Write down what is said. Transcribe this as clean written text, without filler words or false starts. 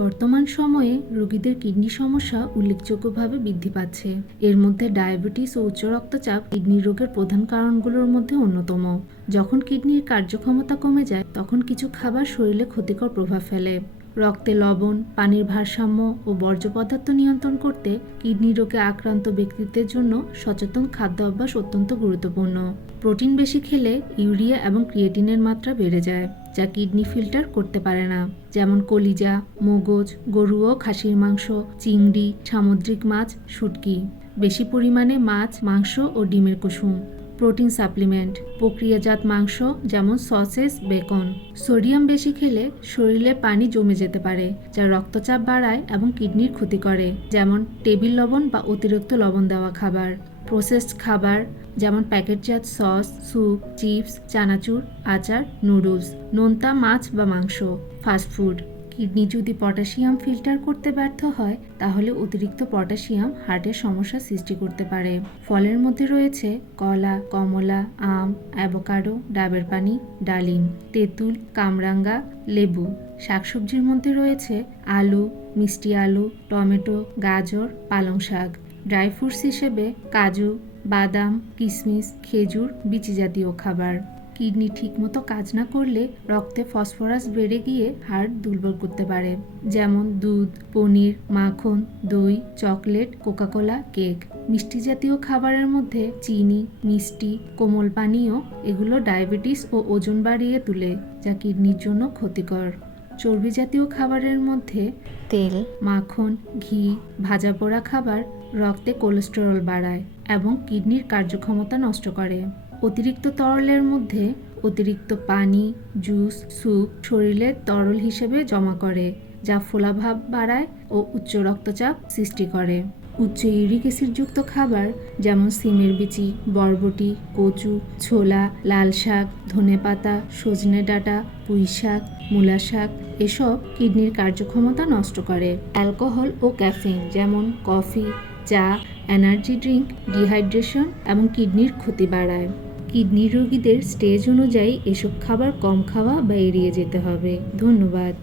বর্তমান সময়ে রোগীদের কিডনি সমস্যা উল্লেখযোগ্যভাবে বৃদ্ধি পাচ্ছে। এর মধ্যে ডায়াবেটিস ও উচ্চ রক্তচাপ কিডনি রোগের প্রধান কারণগুলোর মধ্যে অন্যতম। যখন কিডনির কার্যক্ষমতা কমে যায় তখন কিছু খাবার শরীরে ক্ষতিকর প্রভাব ফেলে। রক্তে লবণ, পানির ভারসাম্য ও বর্জ্য পদার্থ নিয়ন্ত্রণ করতে কিডনি রোগে আক্রান্ত ব্যক্তিদের জন্য সচেতন খাদ্য অভ্যাস অত্যন্ত গুরুত্বপূর্ণ। প্রোটিন বেশি খেলে ইউরিয়া এবং ক্রিয়েটিনের মাত্রা বেড়ে যায়, যা কিডনি ফিল্টার করতে পারে না। যেমন কলিজা, মগজ, গরু ও খাসির মাংস, চিংড়ি, সামুদ্রিক মাছ, শুটকি। বেশি পরিমাণে মাছ, মাংস ও ডিমের কুসুম। প্রোটিন সাপ্লিমেন্ট, প্রক্রিয়াজাত মাংস যেমন সসেজ, বেকন। সোডিয়াম বেশি খেলে শরীরে পানি জমে যেতে পারে, যা রক্তচাপ বাড়ায় এবং কিডনির ক্ষতি করে, যেমন টেবিল লবণ বা অতিরিক্ত লবণ দেওয়া খাবার। প্রসেসড খাবার যেমন প্যাকেটজাত সস, স্যুপ, চিপস, চানাচুর, আচার, নুডলস। নোনতা মাছ বা মাংস। ফাস্টফুড। কিডনি যদি পটাশিয়াম ফিল্টার করতে ব্যর্থ হয় তাহলে অতিরিক্ত পটাশিয়াম হার্টের সমস্যা সৃষ্টি করতে পারে। ফলের মধ্যে রয়েছে কলা, কমলা, আম, অ্যাভোকাডো, ডাবের পানি, ডালিম, তেঁতুল, কামরাঙ্গা, লেবু। শাকসবজির মধ্যে রয়েছে আলু, মিষ্টি আলু, টমেটো, গাজর, পালং শাক। ড্রাই ফ্রুটস হিসেবে কাজু, বাদাম, কিশমিশ, খেজুর, বিচি জাতীয় খাবার। কিডনি ঠিকমতো কাজ না করলে রক্তে ফসফরাস বেড়ে গিয়ে হার্ট দুর্বল করতে পারে, যেমন দুধ, পনির, মাখন, দই, চকলেট, কোকাকোলা, কেক। মিষ্টি জাতীয় খাবারের মধ্যে চিনি, মিষ্টি, কোমল পানীয় এগুলো ডায়াবেটিস ও ওজন বাড়িয়ে তোলে, যা কিডনির জন্য ক্ষতিকর। চর্বি জাতীয় খাবারের মধ্যে তেল, মাখন, ঘি, ভাজা পোড়া খাবার রক্তে কোলেস্টেরল বাড়ায় এবং কিডনির কার্যক্ষমতা নষ্ট করে। অতিরিক্ত তরলের মধ্যে অতিরিক্ত পানি, জুস, স্যুপ শরীরে তরল হিসেবে জমা করে, যা ফোলাভাব বাড়ায় ও উচ্চ রক্তচাপ সৃষ্টি করে। উচ্চ ইউরিক অ্যাসিডযুক্ত খাবার যেমন সিমের বিচি, বরবটি, কচু, ছোলা, লাল শাক, ধনেপাতা, সজনে ডাঁটা, পুঁই শাক, মূলা শাক এসব কিডনির কার্যক্ষমতা নষ্ট করে। অ্যালকোহল ও ক্যাফিন যেমন কফি, চা, এনার্জি ড্রিঙ্ক ডিহাইড্রেশন এবং কিডনির ক্ষতি বাড়ায়। কিডনি রোগীদের স্টেজ অনুযায়ী এসব খাবার কম খাওয়া বা এড়িয়ে যেতে হবে। ধন্যবাদ।